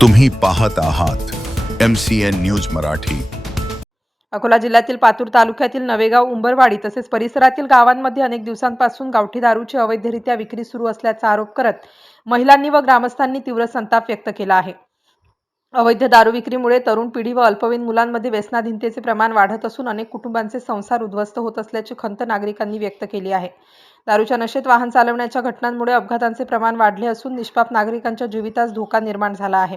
तुम्ही पाहत आहात MCN न्यूज मराठी। अकोला जिल्ह्यातील पातूर तालुक्यातील नवेगाव उंबरवाडी तसेच परिसरातील गावांमध्ये अनेक दिवसांपासून गावठी दारूची अवैधरित्या विक्री सुरू असल्याचा आरोप करत महिलांनी व ग्रामस्थांनी तीव्र संताप व्यक्त केला आहे। अवैध दारू विक्रीमुळे तरुण पिढी व अल्पवयीन मुलांमध्ये व्यसनाधीनतेचे प्रमाण वाढत असून अनेक कुटुंबांचे संसार उद्ध्वस्त होत असल्याची खंत नागरिकांनी व्यक्त केली आहे। दारूच्या नशेत वाहन चालवण्याच्या घटनांमुळे अपघातांचे प्रमाण वाढले असून निष्पाप नागरिकांच्या जीवितास धोका निर्माण झाला आहे।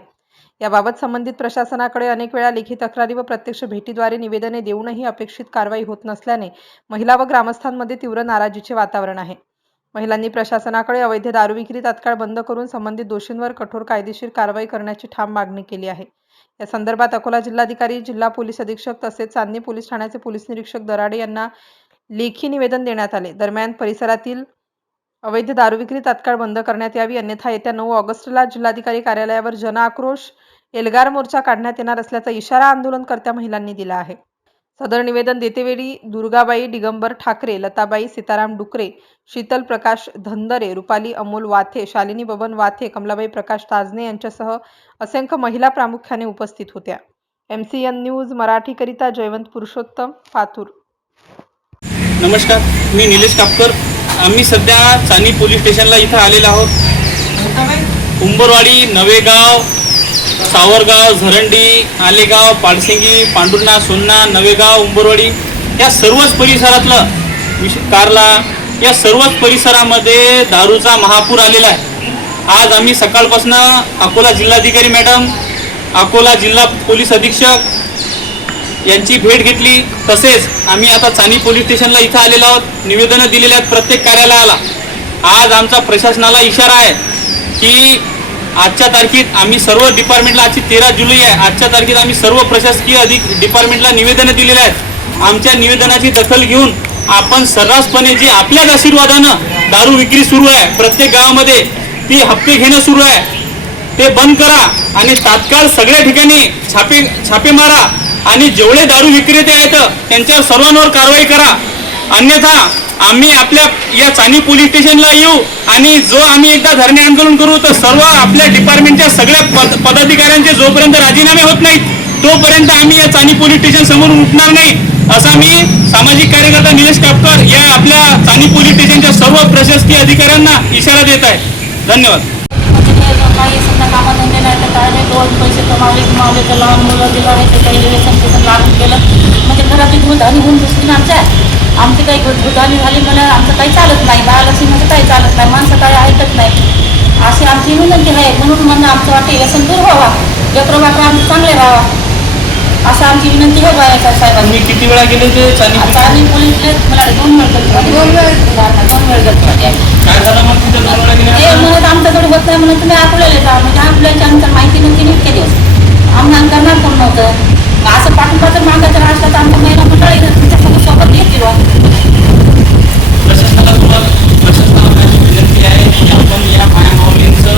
याबाबत संबंधित प्रशासनाकडे अनेक वेळा लेखी तक्रारी व प्रत्यक्ष भेटीद्वारे निवेदने देऊनही अपेक्षित कारवाई होत नसल्याने महिला व ग्रामस्थांमध्ये तीव्र नाराजीचे वातावरण आहे। महिलांनी प्रशासनाकडे अवैध दारू विक्री तात्काळ बंद करून संबंधित दोषींवर कठोर कायदेशीर कारवाई करण्याची ठाम मागणी केली आहे। या संदर्भात अकोला जिल्हाधिकारी, जिल्हा पोलीस अधीक्षक तसेच चांदणी पोलीस ठाण्याचे पोलीस निरीक्षक दराडे यांना लेखी निवेदन देण्यात आले। दरम्यान परिसरातील अवैध दारू विक्री तात्काळ बंद करण्यात यावी, अन्यथा येत्या 9 ऑगस्टला जिल्हाधिकारी कार्यालयावर जनआक्रोश एल्गार मोर्चा काढण्यात येणार असल्याचा इशारा आंदोलनकर्त्या महिलांनी दिला आहे। सदर निवेदन देतेवेळी दुर्गाबाई दिगंबर ठाकरे, लताबाई सीताराम डुकरे, शीतल प्रकाश धंदरे, रुपाली अमोल वाथे, शालिनी बबन वाथे, कमलाबाई प्रकाश ताजने यांच्यासह असंख्य महिला प्रामुख्याने उपस्थित होत्या। MCN न्यूज मराठीकरिता जयवंत पुरुषोत्तम, पातूर। नमस्कार, मी निलेश कापकर। आम्ही सध्या चानी पोलीस स्टेशनला इथं आलेलो आहोत। उंबरवाडी, नवेगाव, सावरगाव, झरंडी, आलेगाव, पाडसिंगी, पांडुर्णा, सोन्ना, नवेगाव, उंबरवाडी या सर्वच परिसरातलं कारला या सर्वच परिसरामध्ये दारूचा महापूर आलेला आहे। आज आम्ही सकाळपासून अकोला जिल्हाधिकारी मॅडम, अकोला जिल्हा पोलीस अधीक्षक यांची भेट घेतली। तसेच आम्ही आता चानी पोलीस स्टेशनला इथं आलेलो आहोत। निवेदनं दिलेली आहेत प्रत्येक कार्यालयाला। आज आमचा प्रशासनाला इशारा आहे की आजच्या तारखेत आम्ही सर्व डिपार्टमेंटला, आजची 13 जुलै आहे, आजच्या तारखेत आम्ही सर्व प्रशासकीय डिपार्टमेंटला निवेदनं दिलेली आहेत। आमच्या निवेदनाची दखल घेऊन आपण सर्रासपणे जी आपल्याच आशीर्वादानं दारू विक्री सुरू आहे प्रत्येक गावामध्ये, ती हप्ते घेणं सुरू आहे, ते बंद करा आणि तात्काळ सगळ्या ठिकाणी छापे मारा आणि जेवढे दारू विक्रेते आहेत त्यांच्यावर सर्वांवर कारवाई करा। अन्यथा आम्ही आपल्या या चानी पोलीस स्टेशनला येऊ आणि जो आम्ही एकदा धरणे आंदोलन करू तर सर्व आपल्या डिपार्टमेंटच्या सगळ्या पदाधिकाऱ्यांचे जोपर्यंत राजीनामे होत नाहीत तोपर्यंत आम्ही या चानी पोलीस स्टेशन समोर उठणार नाही, असा मी सामाजिक कार्यकर्ता निलेश कापकर या आपल्या चानी पोलीस स्टेशनच्या सर्व प्रशासकीय अधिकाऱ्यांना इशारा देत आहे। धन्यवाद। काही समजा कामाधंदे नाही तर काय नाही, 2 पैसे कमावले तर लहान मुलं दिलं आहे तर काही व्यसन लागून केलं म्हणजे घरातली धुळधाणी होऊन बसली ना आमची काही धुळधाणी झाली मला आमचं काही चालत नाही, बाळलक्ष्मीचं काही चालत नाही, माणसं काही ऐकत नाही, अशी आमची विनंती आहे। म्हणून म्हणणं आमचं वाटते व्यसन दूर व्हावा, लेकरं बाकरं आमचं चांगले राहावा असं आमची विनंती आहे बाया साहेबांनी। मी किती वेळा गेले ते चानी पोलीसले मला 2 वेळ काय झालं मग तिथे 2 वेळा गेले? ते म्हणत आमच्याकडे होत नाही म्हणून तुम्ही अकोल्याला जा, म्हणजे अकोल्याची आमच्या माहिती नव्हती इतके दिवस आम्हाला करणार कोण नव्हतं। असं पाठून मागायचं असलं तर आमच्या महिला मंडळी तुमच्या सोबत घेतली वा। प्रशासनाला विनंती आहे की आपण या मायामाऊलींचं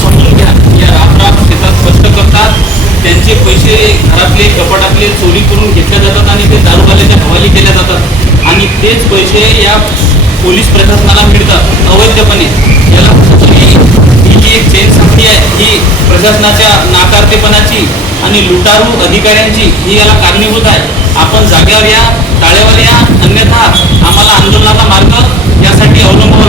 समजून घ्या। या रात्र शेतात कष्ट करतात, त्यांचे पैसे घरातले कपाटातले चोरी करून घेतले जातात आणि ते दारूवाल्याच्या हवाली केले जातात आणि तेच पैसे या पोलीस प्रशासनाला मिळतात अवैधपणे। याला ही जी एक चेन साखळी आहे ही प्रशासनाच्या नाकारतेपणाची आणि लुटारू अधिकाऱ्यांची ही याला कारणीभूत आहे। आपण जाग्यावर या, ताळेवर या, अन्यथा आम्हाला आंदोलनाचा मार्ग यासाठी अवलंबून